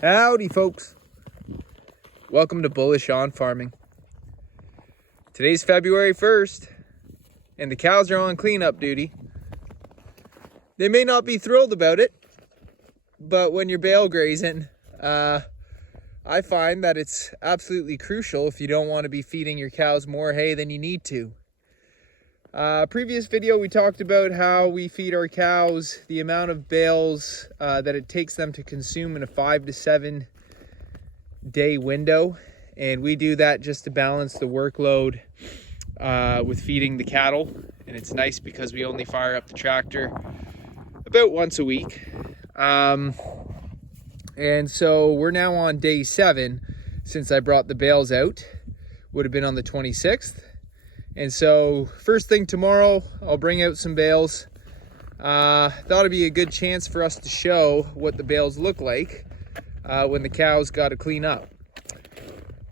Howdy folks, welcome to Bullish on Farming. Today's February 1st and the cows are on cleanup duty. They may not be thrilled about it, but when you're bale grazing, I find that it's absolutely crucial if you don't want to be feeding your cows more hay than you need to. Previous video we talked about how we feed our cows the amount of bales that it takes them to consume in a 5 to 7 day window, and we do that just to balance the workload with feeding the cattle. And it's nice because we only fire up the tractor about once a week, and so we're now on day 7 since I brought the bales out. Would have been on the 26th. And so first thing tomorrow, I'll bring out some bales. Thought it'd be a good chance for us to show what the bales look like when the cows got to clean up.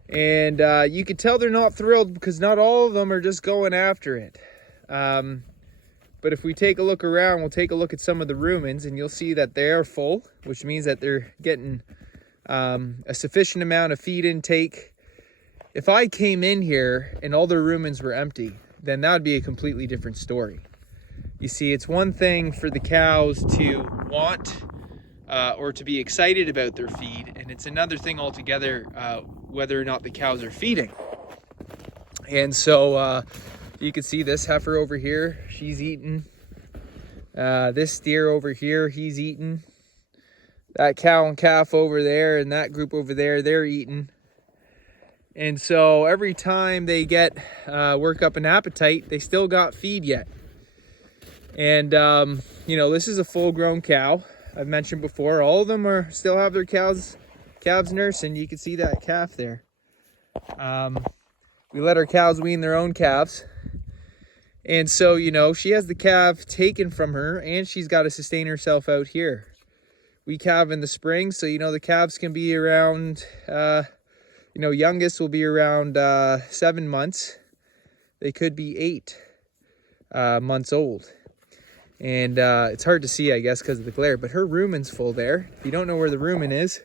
And you can tell they're not thrilled because not all of them are just going after it. But if we take a look around, we'll take a look at some of the rumens and you'll see that they are full, which means that they're getting a sufficient amount of feed intake. If I came in here and all the rumens were empty, then that would be a completely different story. You see, it's one thing for the cows to want or to be excited about their feed, and it's another thing altogether whether or not the cows are feeding. And so you can see this heifer over here, she's eating. This steer over here, he's eating. That cow and calf over there and that group over there, they're eating. And so every time they get work up an appetite, they still got feed yet. And you know, this is a full-grown cow. I've mentioned before, all of them still have their calves nursing. You can see that calf there. We let our cows wean their own calves. And so, you know, she has the calf taken from her and she's got to sustain herself out here. We calve in the spring, so you know the calves can be around you know, youngest will be around 7 months. They could be 8 months old. And it's hard to see, I guess, because of the glare. But her rumen's full there. If you don't know where the rumen is,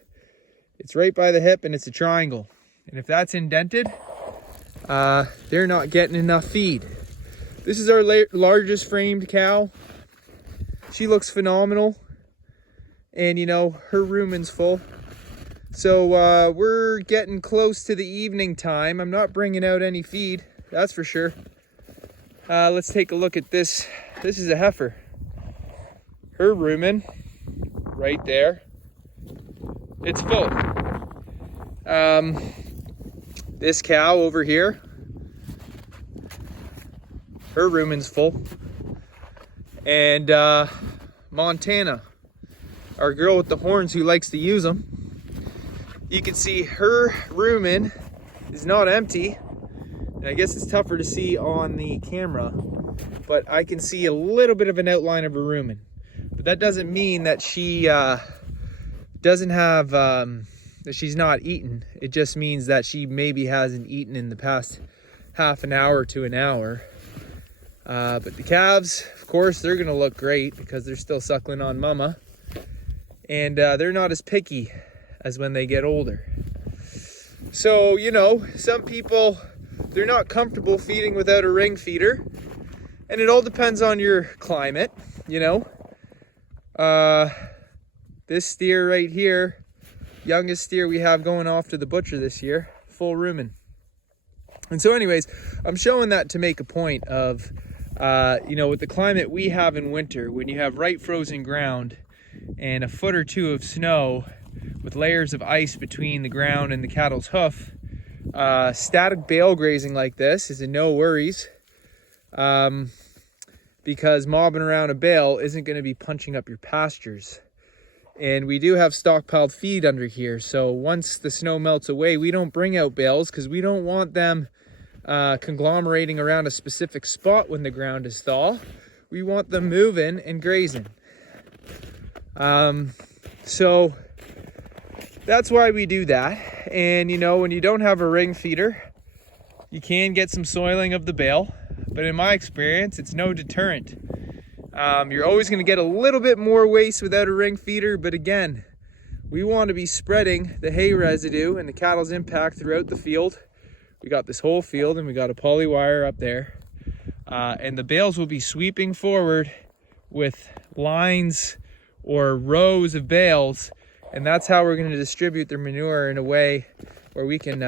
it's right by the hip and it's a triangle. And if that's indented, they're not getting enough feed. This is our largest framed cow. She looks phenomenal. And, you know, her rumen's full. So we're getting close to the evening time. I'm not bringing out any feed, that's for sure. Let's take a look at this. This is a heifer. Her rumen, right there, it's full. This cow over here, her rumen's full. And Montana, our girl with the horns who likes to use them, you can see her rumen is not empty. And I guess it's tougher to see on the camera, but I can see a little bit of an outline of her rumen. But that doesn't mean that she doesn't have, that she's not eaten. It just means that she maybe hasn't eaten in the past half an hour to an hour. But the calves, of course, they're gonna look great because they're still suckling on mama. And they're not as picky as when they get older. So, you know, some people, they're not comfortable feeding without a ring feeder, and it all depends on your climate, you know. This steer right here, youngest steer we have going off to the butcher this year, full rumen. And so anyways, I'm showing that to make a point of, you know, with the climate we have in winter, when you have right frozen ground and a foot or two of snow with layers of ice between the ground and the cattle's hoof, static bale grazing like this is a no worries, because mobbing around a bale isn't going to be punching up your pastures. And we do have stockpiled feed under here, so once the snow melts away, we don't bring out bales because we don't want them conglomerating around a specific spot when the ground is thaw. We want them moving and grazing. So that's why we do that. And you know, when you don't have a ring feeder, you can get some soiling of the bale, but in my experience, it's no deterrent. You're always going to get a little bit more waste without a ring feeder, but again, we want to be spreading the hay residue and the cattle's impact throughout the field. We got this whole field and we got a poly wire up there. And the bales will be sweeping forward with lines or rows of bales. And that's how we're going to distribute the manure in a way where we can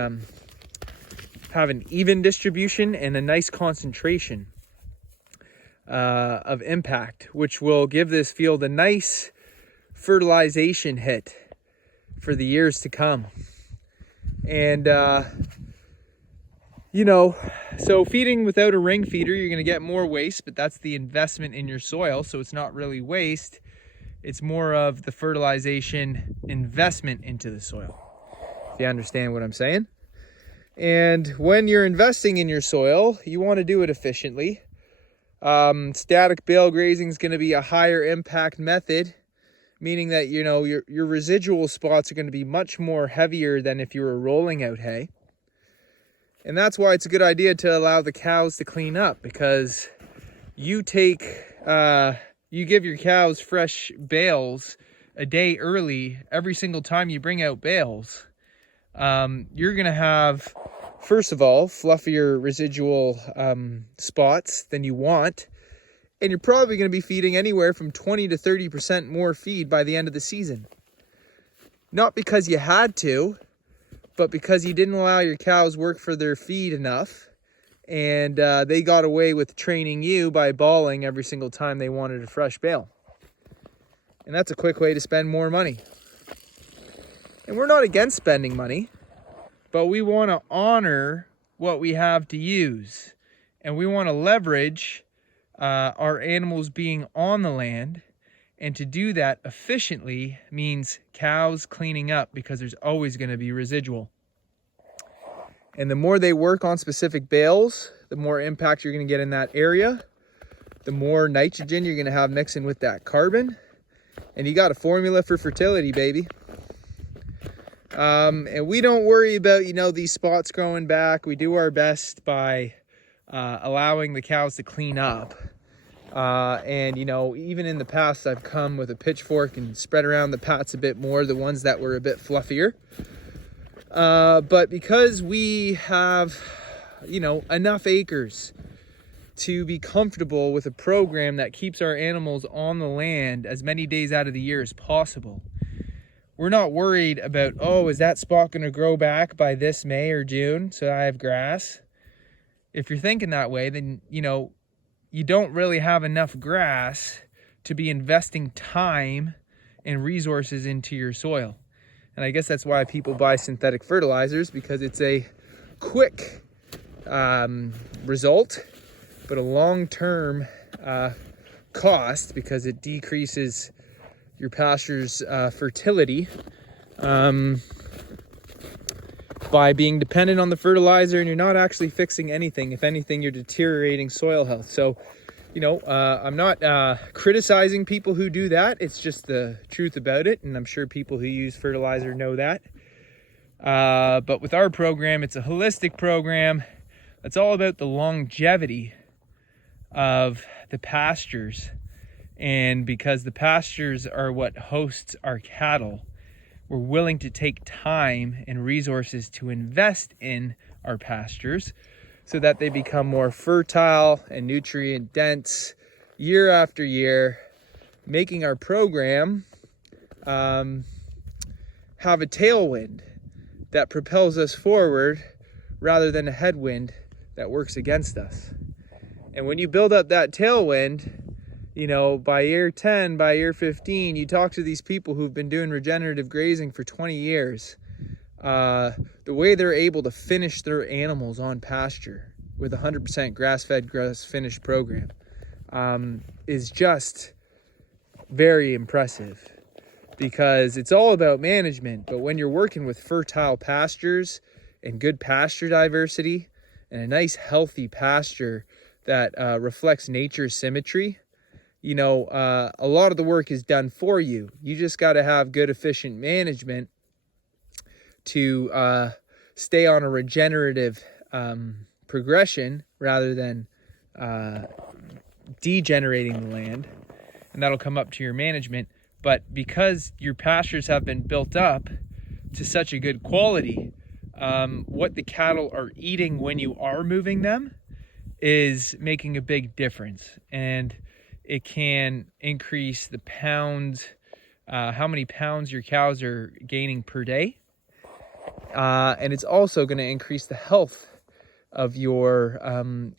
have an even distribution and a nice concentration of impact, which will give this field a nice fertilization hit for the years to come. And you know, so feeding without a ring feeder, you're going to get more waste, but that's the investment in your soil, so it's not really waste. It's more of the fertilization investment into the soil, if you understand what I'm saying. And when you're investing in your soil, you want to do it efficiently. Static bale grazing is going to be a higher impact method, meaning that, you know, your residual spots are going to be much more heavier than if you were rolling out hay. And that's why it's a good idea to allow the cows to clean up, because you give your cows fresh bales a day early every single time you bring out bales. You're going to have, first of all, fluffier residual spots than you want. And you're probably going to be feeding anywhere from 20 to 30% more feed by the end of the season. Not because you had to, but because you didn't allow your cows work for their feed enough, and they got away with training you by bawling every single time they wanted a fresh bale. And that's a quick way to spend more money. And we're not against spending money, but we want to honor what we have to use. And we want to leverage our animals being on the land. And to do that efficiently means cows cleaning up, because there's always going to be residual. And the more they work on specific bales, the more impact you're going to get in that area, the more nitrogen you're going to have mixing with that carbon. And you got a formula for fertility, baby. And we don't worry about, you know, these spots growing back. We do our best by allowing the cows to clean up. And, you know, even in the past, I've come with a pitchfork and spread around the pats a bit more, the ones that were a bit fluffier. But because we have, you know, enough acres to be comfortable with a program that keeps our animals on the land as many days out of the year as possible, we're not worried about, oh, is that spot going to grow back by this May or June so I have grass? If you're thinking that way, then, you know, you don't really have enough grass to be investing time and resources into your soil. And I guess that's why people buy synthetic fertilizers, because it's a quick result, but a long-term cost, because it decreases your pasture's fertility by being dependent on the fertilizer, and you're not actually fixing anything. If anything, you're deteriorating soil health. So, you know, I'm not criticizing people who do that. It's just the truth about it, and I'm sure people who use fertilizer know that. But with our program, it's a holistic program. It's all about the longevity of the pastures. And because the pastures are what hosts our cattle, we're willing to take time and resources to invest in our pastures so that they become more fertile and nutrient dense year after year, making our program have a tailwind that propels us forward rather than a headwind that works against us. And when you build up that tailwind, you know, by year 10, by year 15, you talk to these people who've been doing regenerative grazing for 20 years. The way they're able to finish their animals on pasture with 100% grass-fed, grass-finished program is just very impressive, because it's all about management. But when you're working with fertile pastures and good pasture diversity and a nice healthy pasture that reflects nature's symmetry, you know, a lot of the work is done for you. You just got to have good, efficient management to stay on a regenerative progression rather than degenerating the land. And that'll come up to your management But because your pastures have been built up to such a good quality, what the cattle are eating when you are moving them is making a big difference. And it can increase the pounds, how many pounds your cows are gaining per day. And it's also going to increase the health of your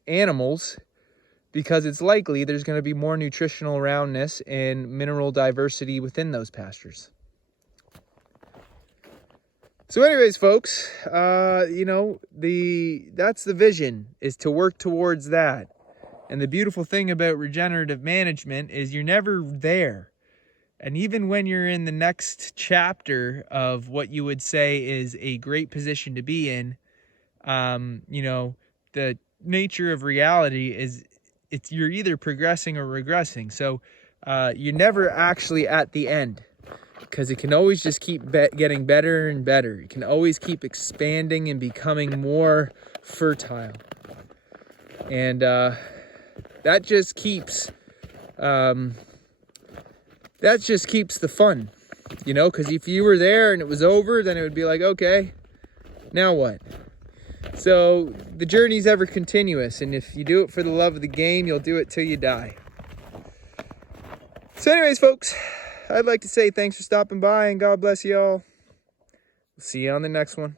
animals, because it's likely there's going to be more nutritional roundness and mineral diversity within those pastures. So anyways, folks, you know, that's the vision, is to work towards that. And the beautiful thing about regenerative management is you're never there. And even when you're in the next chapter of what you would say is a great position to be in, you know, the nature of reality is you're either progressing or regressing. So you're never actually at the end, because it can always just keep getting better and better. It can always keep expanding and becoming more fertile. And that just keeps the fun, you know, because if you were there and it was over, then it would be like, okay, now what? So the journey's ever continuous, and if you do it for the love of the game, you'll do it till you die. So anyways, folks, I'd like to say thanks for stopping by, and God bless you all. We'll see you on the next one.